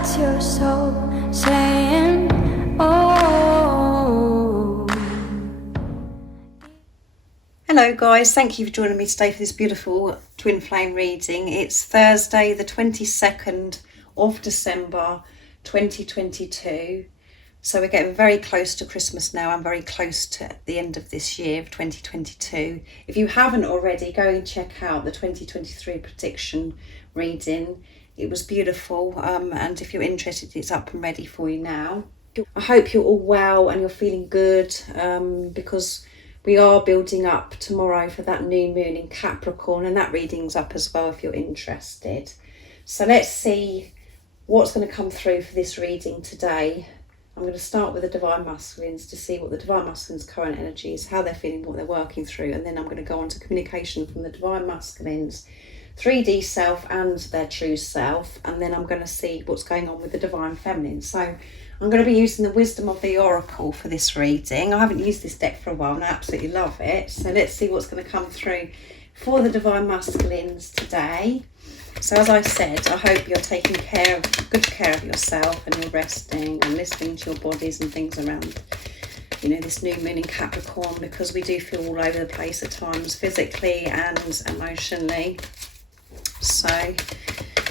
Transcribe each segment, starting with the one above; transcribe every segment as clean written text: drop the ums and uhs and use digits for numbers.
That's your soul saying, oh. Hello guys, thank you for joining me today for this beautiful twin flame reading. It's Thursday the 22nd of December 2022. So we're getting very close to Christmas now. I'm very close to the end of this year of 2022. If you haven't already, go and check out the 2023 prediction reading. It was beautiful, and if you're interested, it's up and ready for you now. I hope you're all well and you're feeling good, because we are building up tomorrow for that new moon in Capricorn, and that reading's up as well if you're interested. So let's see what's going to come through for this reading today. I'm going to start with the Divine Masculines to see what the Divine Masculines' current energy is, how they're feeling, what they're working through, and then I'm going to go on to communication from the Divine Masculines, 3D self and their true self, and then I'm going to see what's going on with the Divine Feminine. So I'm going to be using the Wisdom of the Oracle for this reading. I haven't used this deck for a while and I absolutely love it. So let's see what's going to come through for the Divine Masculines today. So as I said, I hope you're taking good care of yourself and you're resting and listening to your bodies and things around, this new moon in Capricorn, because we do feel all over the place at times, physically and emotionally. So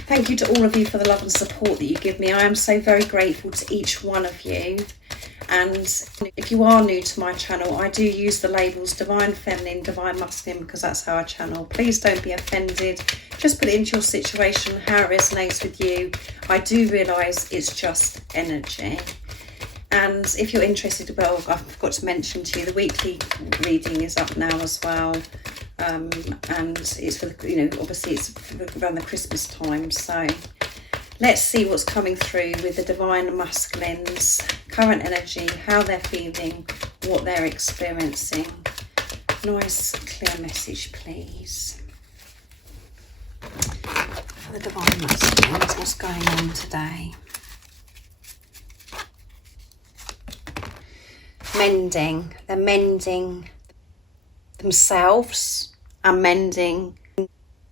thank you to all of you for the love and support that you give me. I am so very grateful to each one of you. And if you are new to my channel, I do use the labels Divine Feminine, Divine Masculine, because that's how I channel. Please don't be offended. Just put it into your situation, how it resonates with you. I do realise it's just energy. And if you're interested, well, I forgot to mention to you, the weekly reading is up now as well. And it's for, obviously it's around the Christmas time. So let's see what's coming through with the Divine Masculines, current energy, how they're feeling, what they're experiencing. Nice, clear message, please. For the Divine Masculines, what's going on today? Mending. They're mending themselves and mending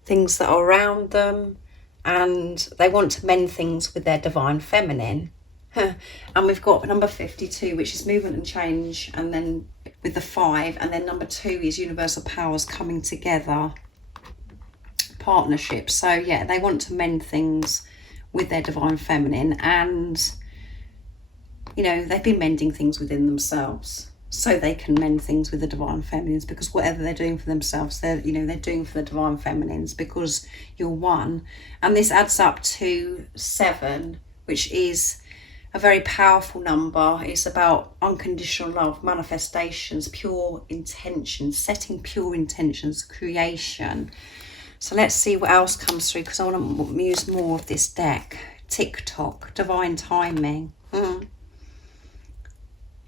things that are around them, and they want to mend things with their Divine Feminine. And we've got number 52, which is movement and change, and then with the 5, and then number 2 is universal powers coming together, partnership. So yeah, they want to mend things with their Divine Feminine, and they've been mending things within themselves so they can mend things with the Divine Feminines, because whatever they're doing for themselves, they're doing for the Divine Feminines, because you're one. And this adds up to 7, which is a very powerful number. It's about unconditional love, manifestations, pure intentions, setting pure intentions, creation. So let's see what else comes through, because I want to use more of this deck. TikTok, divine timing.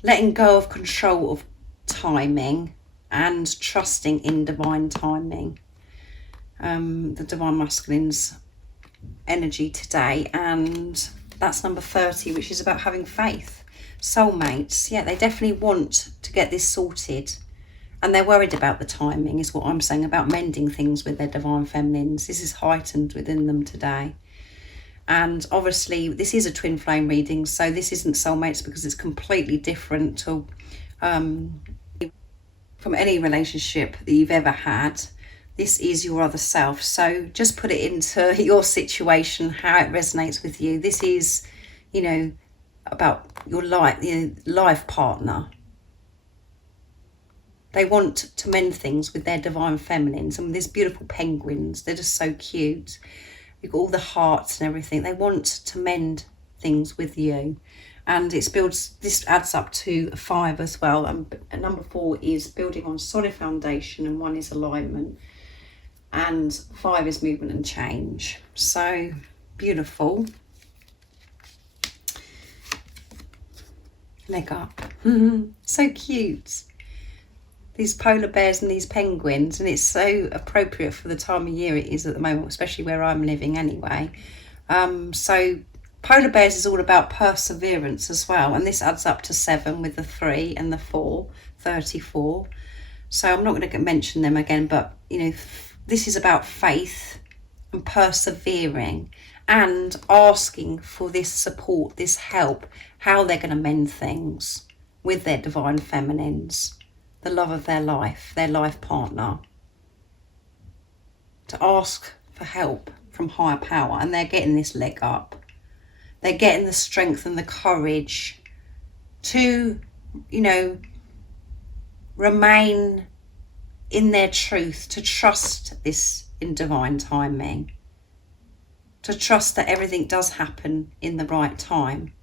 Letting go of control of timing and trusting in divine timing. The Divine Masculine's energy today, and that's number 30, which is about having faith. Soulmates, yeah, they definitely want to get this sorted, and they're worried about the timing, is what I'm saying, about mending things with their Divine Feminines. This is heightened within them today. And obviously this is a twin flame reading, so this isn't soulmates, because it's completely different to from any relationship that you've ever had. This is your other self. So just put it into your situation, how it resonates with you. This is, about your life partner. They want to mend things with their Divine Feminines. And these beautiful penguins, they're just so cute. You've got all the hearts and everything. They want to mend things with you. And this adds up to 5 as well. And number 4 is building on solid foundation, and 1 is alignment. And 5 is movement and change. So beautiful. Leg up. So cute. These polar bears and these penguins, and it's so appropriate for the time of year it is at the moment, especially where I'm living anyway. So polar bears is all about perseverance as well, and this adds up to 7 with the 3 and the 4, 34. So I'm not going to mention them again, but this is about faith and persevering and asking for this support, this help, how they're going to mend things with their divine feminines, the love of their life partner, to ask for help from higher power. And they're getting this leg up. They're getting the strength and the courage to, you know, remain in their truth, to trust this in divine timing, to trust that everything does happen in the right time.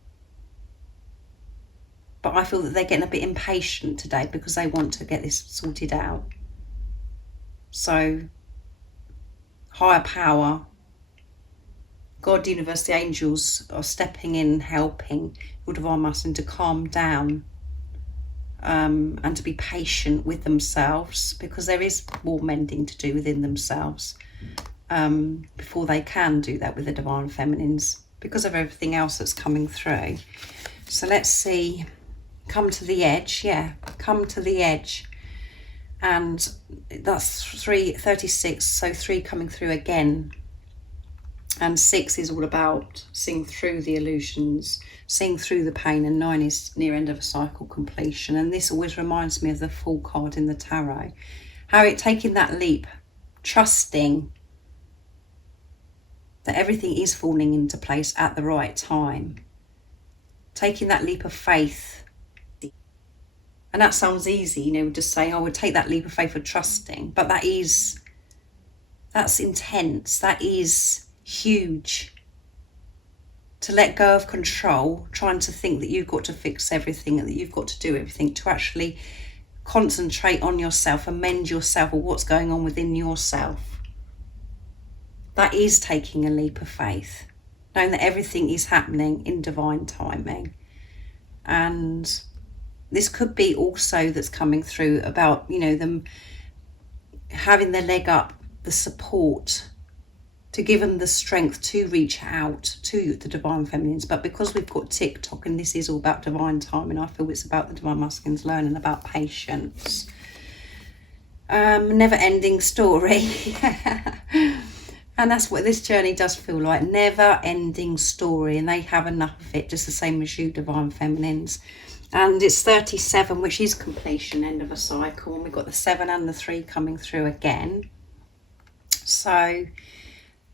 But I feel that they're getting a bit impatient today because they want to get this sorted out. So higher power, God, the universe, the angels are stepping in, helping your divine masculine to calm down, and to be patient with themselves, because there is more mending to do within themselves before they can do that with the divine feminines, because of everything else that's coming through. So let's see. Come to the edge. Yeah, come to the edge. And that's 336, so 3 coming through again. And 6 is all about seeing through the illusions, seeing through the pain, and 9 is near end of a cycle completion. And this always reminds me of the Fool card in the tarot, how it taking that leap, trusting that everything is falling into place at the right time, taking that leap of faith. And that sounds easy, you know, just saying, I would take that leap of faith of trusting, but that's intense, that is huge. To let go of control, trying to think that you've got to fix everything and that you've got to do everything, to actually concentrate on yourself, amend yourself, or what's going on within yourself. That is taking a leap of faith, knowing that everything is happening in divine timing. And this could be also that's coming through about, you know, them having their leg up, the support, to give them the strength to reach out to the divine feminines. But because we've got TikTok and this is all about divine timing, I feel it's about the divine masculines learning about patience. Never ending story. And that's what this journey does feel like, never ending story. And they have enough of it, just the same as you, divine feminines. And it's 37, which is completion, end of a cycle. And we've got the 7 and the 3 coming through again. So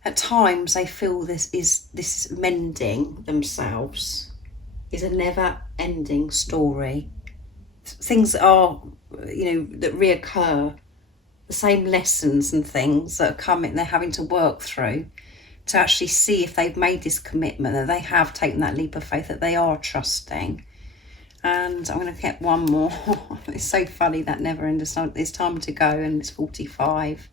at times they feel this mending themselves is a never-ending story. Things that are, you know, that reoccur, the same lessons and things that are coming, they're having to work through to actually see if they've made this commitment, that they have taken that leap of faith, that they are trusting. And I'm going to get one more. It's so funny, that never ends. It's time to go, and it's 45.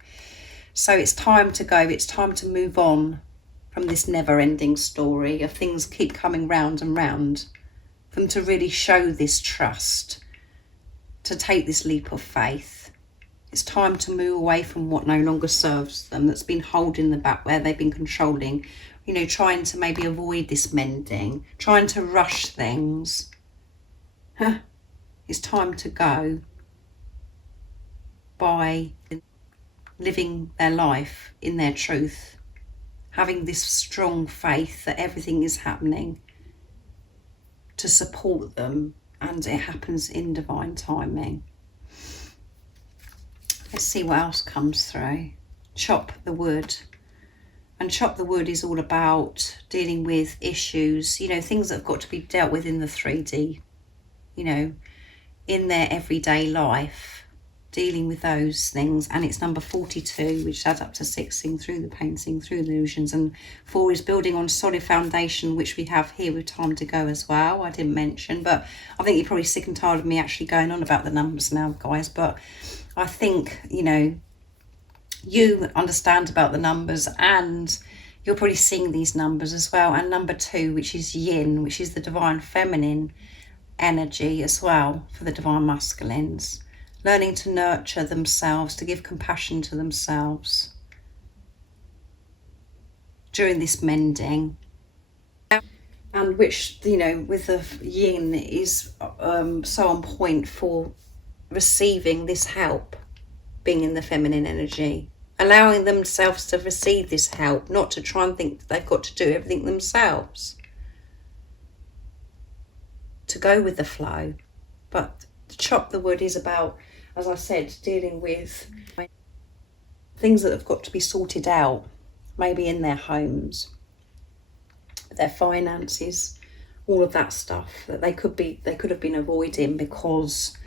So it's time to go. It's time to move on from this never-ending story of things keep coming round and round. For them to really show this trust, to take this leap of faith. It's time to move away from what no longer serves them, that's been holding them back, where they've been controlling, you know, trying to maybe avoid this mending, trying to rush things. It's time to go by living their life in their truth, having this strong faith that everything is happening to support them, and it happens in divine timing. Let's see what else comes through. Chop the wood. And chop the wood is all about dealing with issues, you know, things that have got to be dealt with in the 3D, you know, in their everyday life, dealing with those things. And it's number 42, which adds up to 6, seeing through the pain, seeing through the illusions. And 4 is building on solid foundation, which we have here with time to go as well. I didn't mention, but I think you're probably sick and tired of me actually going on about the numbers now, guys. But I think, you know, you understand about the numbers, and you're probably seeing these numbers as well. And number 2, which is yin, which is the divine feminine energy as well for the divine masculines, learning to nurture themselves, to give compassion to themselves during this mending. And which, you know, with the yin is so on point for receiving this help, being in the feminine energy allowing themselves to receive this help, not to try and think that they've got to do everything themselves, to go with the flow. But Chop the Wood is about, as I said, dealing with things that have got to be sorted out, maybe in their homes, their finances, all of that stuff that they could have been avoiding because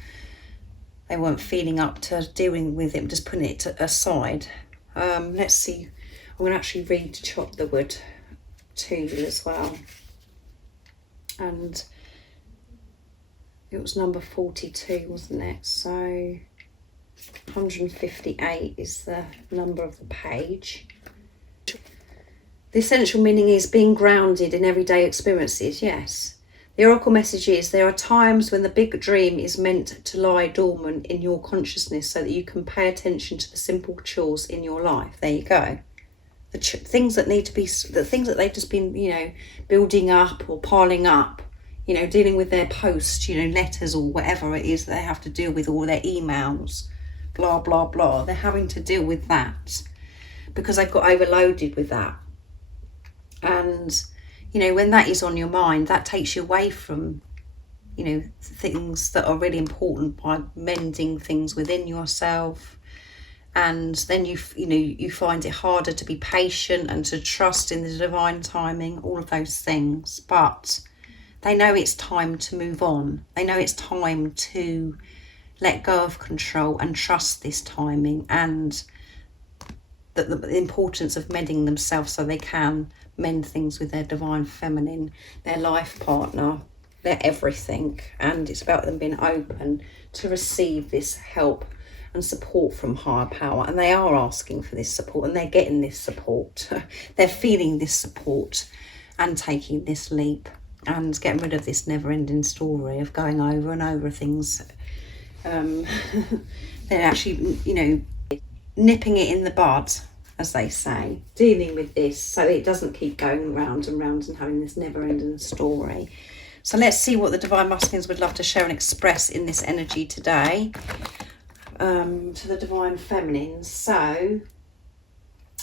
they weren't feeling up to dealing with it, just putting it aside. Let's see, I'm going to actually read Chop the Wood to you as well. And it was number 42, wasn't it? So 158 is the number of the page. The essential meaning is being grounded in everyday experiences, yes. The oracle message is there are times when the big dream is meant to lie dormant in your consciousness so that you can pay attention to the simple chores in your life. There you go. The things that need to be, the things that they've just been, building up or piling up, dealing with their post, letters or whatever it is that they have to deal with, all their emails, blah, blah, blah. They're having to deal with that because they've got overloaded with that. And, when that is on your mind, that takes you away from, things that are really important by mending things within yourself. And then you find it harder to be patient and to trust in the divine timing, all of those things. But they know it's time to move on. They know it's time to let go of control and trust this timing, and the importance of mending themselves so they can mend things with their divine feminine, their life partner, their everything. And it's about them being open to receive this help and support from higher power. And they are asking for this support, and they're getting this support. They're feeling this support and taking this leap and getting rid of this never-ending story of going over and over things. They're actually, nipping it in the bud, as they say, dealing with this so it doesn't keep going round and round and having this never-ending story. So let's see what the Divine Masculines would love to share and express in this energy today to the Divine Feminines. So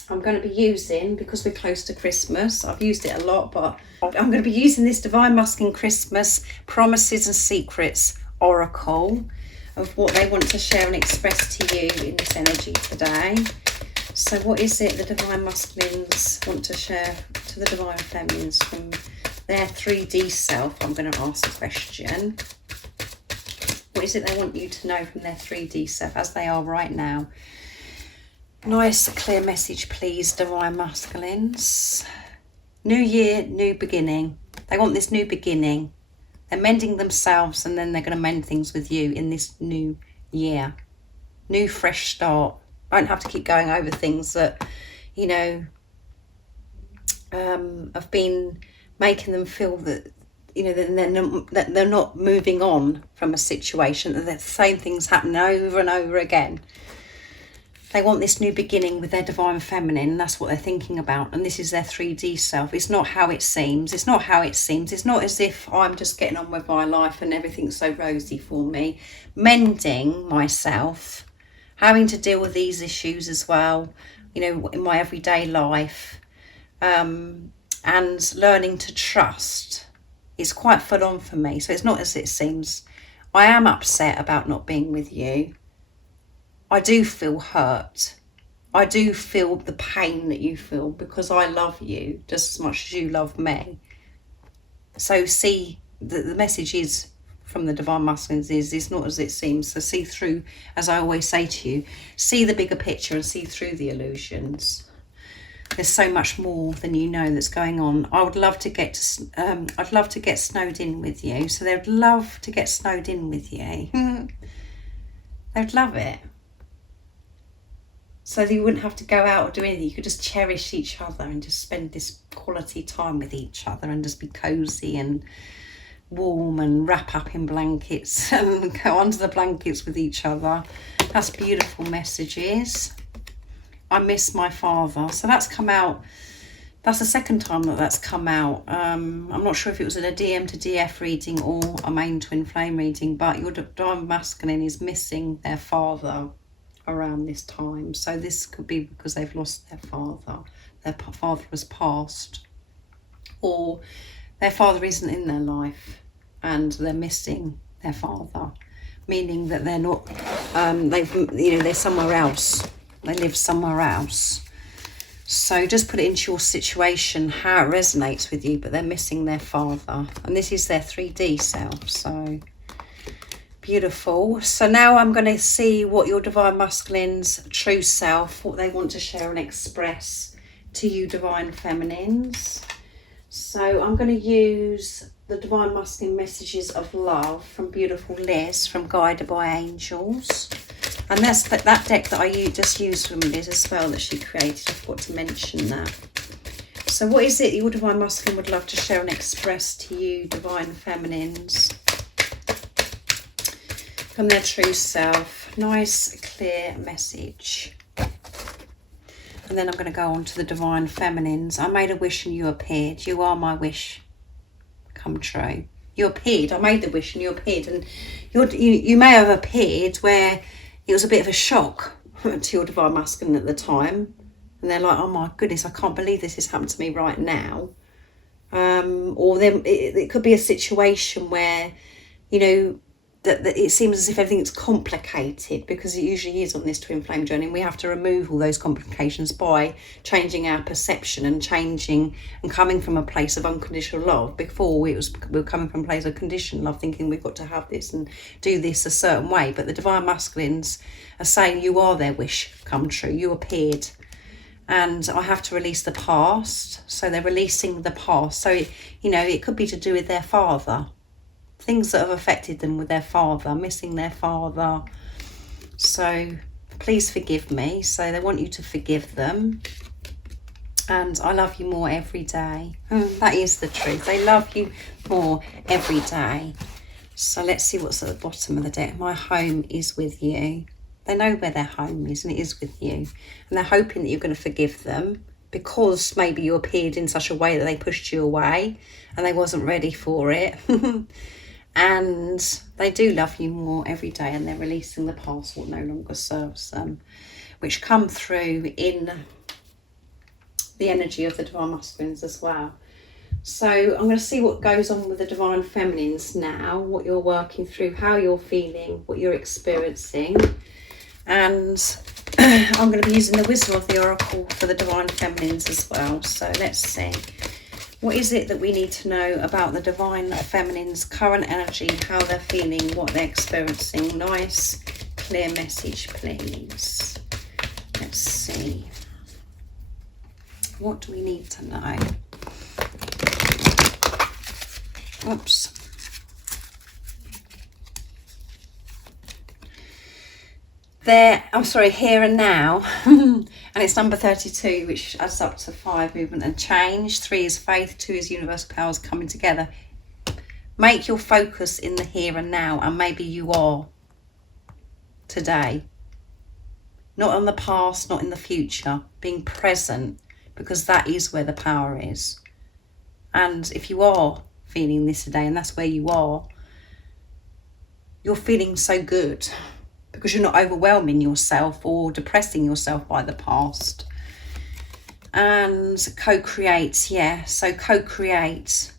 I'm going to be using, because we're close to Christmas, I've used it a lot, but I'm going to be using this Divine Masculine Christmas Promises and Secrets Oracle of what they want to share and express to you in this energy today. So what is it the Divine Masculines want to share to the Divine Feminines from their 3D self? I'm going to ask a question. What is it they want you to know from their 3D self as they are right now? Nice clear message, please, Divine Masculines. New year, new beginning. They want this new beginning. They're mending themselves, and then they're going to mend things with you in this new year. New fresh start. I don't have to keep going over things that, have been making them feel that, that they're not moving on from a situation, that the same things happen over and over again. They want this new beginning with their Divine Feminine, and that's what they're thinking about. And this is their 3D self. It's not how it seems. It's not how it seems. It's not as if I'm just getting on with my life and everything's so rosy for me. Mending myself, having to deal with these issues as well, in my everyday life, and learning to trust is quite full on for me. So it's not as it seems. I am upset about not being with you. I do feel hurt. I do feel the pain that you feel because I love you just as much as you love me. So see, the message is from the Divine Masculines is it's not as it seems. So see through, as I always say to you, see the bigger picture and see through the illusions. There's so much more than you know that's going on. I would love to get to, I'd love to get snowed in with you. So they'd love to get snowed in with you. They'd love it. So that you wouldn't have to go out or do anything. You could just cherish each other and just spend this quality time with each other and just be cosy and warm and wrap up in blankets and go under the blankets with each other. That's beautiful messages. I miss my father. So that's come out. That's the second time that's come out. I'm not sure if it was in a DM to DF reading or a main twin flame reading, but your Divine Masculine is missing their father. around this time. So this could be because they've lost their father has passed, or their father isn't in their life and they're missing their father, meaning that they're not they're somewhere else, they live somewhere else. So just put it into your situation, how it resonates with you, but they're missing their father, and this is their 3D self. So beautiful. So now I'm going to see what your Divine Masculines true self, what they want to share and express to you Divine Feminines. So I'm going to use the Divine Masculine Messages of Love from beautiful Liz from Guided by Angels. And that's that deck that I just used from Liz, a spell that she created. I forgot to mention that. So what is it your Divine Masculine would love to share and express to you Divine Feminines from their true self? Nice, clear message. And then I'm going to go on to the Divine Feminines. I made a wish and you appeared. You are my wish come true. You appeared. I made the wish and you appeared. And you may have appeared where it was a bit of a shock to your Divine Masculine at the time. And they're like, oh my goodness, I can't believe this has happened to me right now. Or then it could be a situation where, that it seems as if everything's complicated, because it usually is on this twin flame journey, and we have to remove all those complications by changing our perception and changing and coming from a place of unconditional love. Before we were coming from a place of conditional love, thinking we've got to have this and do this a certain way. But the Divine Masculines are saying you are their wish come true. You appeared. And I have to release the past. So they're releasing the past. So, it could be to do with their father. Things that have affected them with their father, missing their father. So please forgive me. So they want you to forgive them. And I love you more every day. That is the truth. They love you more every day. So let's see what's at the bottom of the deck. My home is with you. They know where their home is, and it is with you. And they're hoping that you're going to forgive them, because maybe you appeared in such a way that they pushed you away and they wasn't ready for it. And they do love you more every day, and they're releasing the past, what no longer serves them, which come through in the energy of the Divine Masculines as well. So I'm going to see what goes on with the Divine Feminines now, what you're working through, how you're feeling, what you're experiencing. And I'm going to be using the Wisdom of the Oracle for the Divine Feminines as well. So let's see. What is it that we need to know about the Divine Feminines' current energy, how they're feeling, what they're experiencing? Nice, clear message, please. Let's see. What do we need to know? Oops. Here and now. And it's number 32, which adds up to 5, movement and change. 3 is faith, 2 is universal powers coming together. Make your focus in the here and now, and maybe you are today. Not on the past, not in the future. Being present, because that is where the power is. And if you are feeling this today, and that's where you are, you're feeling so good, because you're not overwhelming yourself or depressing yourself by the past. And co-create, so co-create.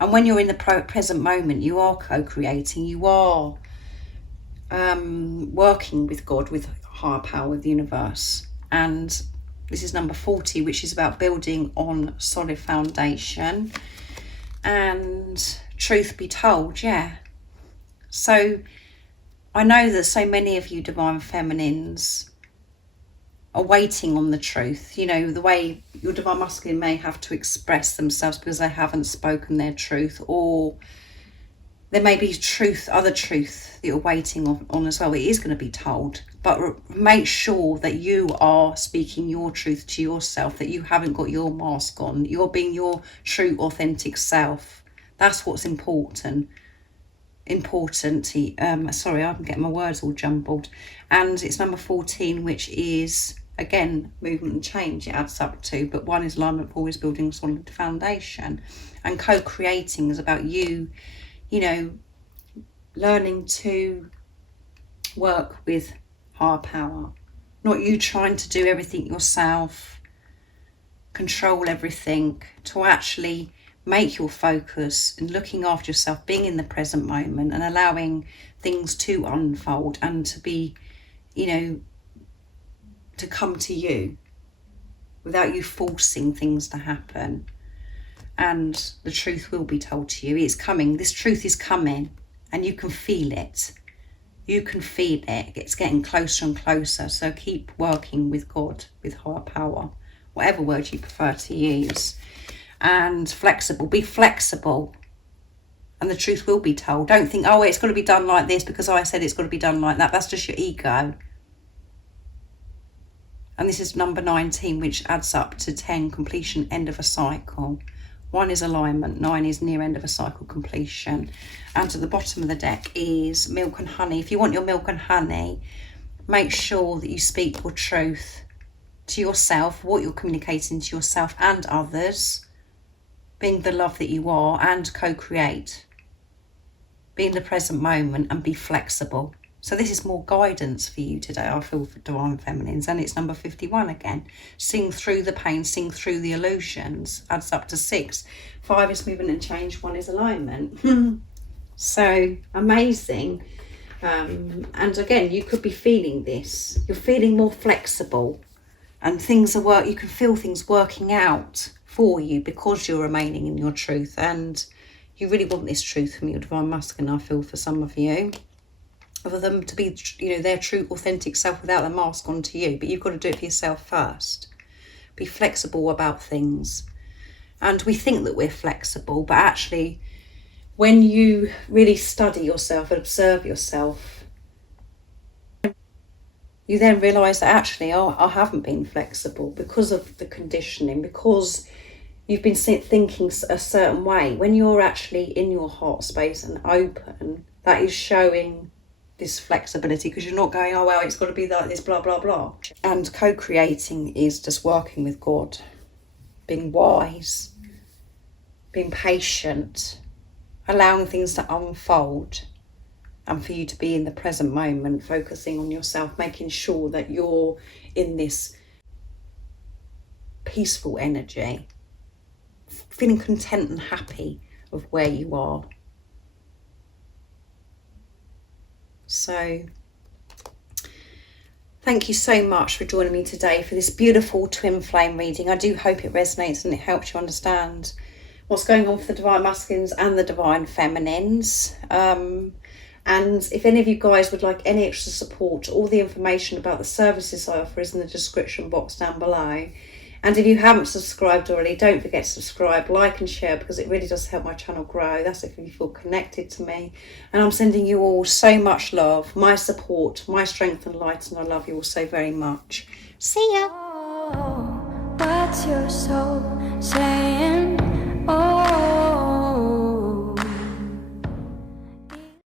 And when you're in the present moment, you are co-creating, you are working with God, with higher power, with the universe. And this is number 40, which is about building on solid foundation. And truth be told, so I know that so many of you Divine Feminines are waiting on the truth. The way your Divine Masculine may have to express themselves because they haven't spoken their truth, or there may be other truth that you're waiting on as well. It is going to be told, but make sure that you are speaking your truth to yourself, that you haven't got your mask on. You're being your true, authentic self. That's what's important. Sorry, I'm getting my words all jumbled. And it's number 14, which is, again, movement and change. It adds up to, but 1 is alignment, 4 is building a solid foundation. And co-creating is about you, learning to work with higher power. Not you trying to do everything yourself, control everything, to actually make your focus and looking after yourself, being in the present moment and allowing things to unfold and to be, you know, to come to you without you forcing things to happen. And the truth will be told to you. It's coming. This truth is coming and you can feel it. You can feel it. It's getting closer and closer. So keep working with God, with higher power, whatever word you prefer to use. And flexible. Be flexible. And the truth will be told. Don't think, oh, it's got to be done like this because I said it's got to be done like that. That's just your ego. And this is number 19, which adds up to 10, completion, end of a cycle. 1 is alignment, 9 is near end of a cycle, completion. And at the bottom of the deck is milk and honey. If you want your milk and honey, make sure that you speak your truth to yourself, what you're communicating to yourself and others, being the love that you are, and co-create. Be in the present moment and be flexible. So this is more guidance for you today, I feel, for Divine Feminines. And it's number 51 again. Sing through the pain, sing through the illusions. Adds up to 6. 5 is movement and change. 1 is alignment. So amazing. And again, you could be feeling this. You're feeling more flexible. And things are you can feel things working out for you because you're remaining in your truth. And you really want this truth from your Divine Masculine, I feel, for some of you. For them to be, you know, their true authentic self without the mask onto you. But you've got to do it for yourself first. Be flexible about things. And we think that we're flexible, but actually when you really study yourself and observe yourself, you then realise that actually, oh, I haven't been flexible because of the conditioning, because you've been thinking a certain way. When you're actually in your heart space and open, that is showing this flexibility, because you're not going, oh well, it's got to be like this, blah blah blah. And co-creating is just working with God, being wise, being patient, allowing things to unfold, and for you to be in the present moment, focusing on yourself, making sure that you're in this peaceful energy, feeling content and happy with where you are. So thank you so much for joining me today for this beautiful twin flame reading. I do hope it resonates and it helps you understand what's going on for the Divine Masculines and the Divine Feminines. And if any of you guys would like any extra support, all the information about the services I offer is in the description box down below. And if you haven't subscribed already, don't forget to subscribe, like and share, because it really does help my channel grow. That's if you feel connected to me. And I'm sending you all so much love, my support, my strength and light, and I love you all so very much. See ya. What's your soul saying?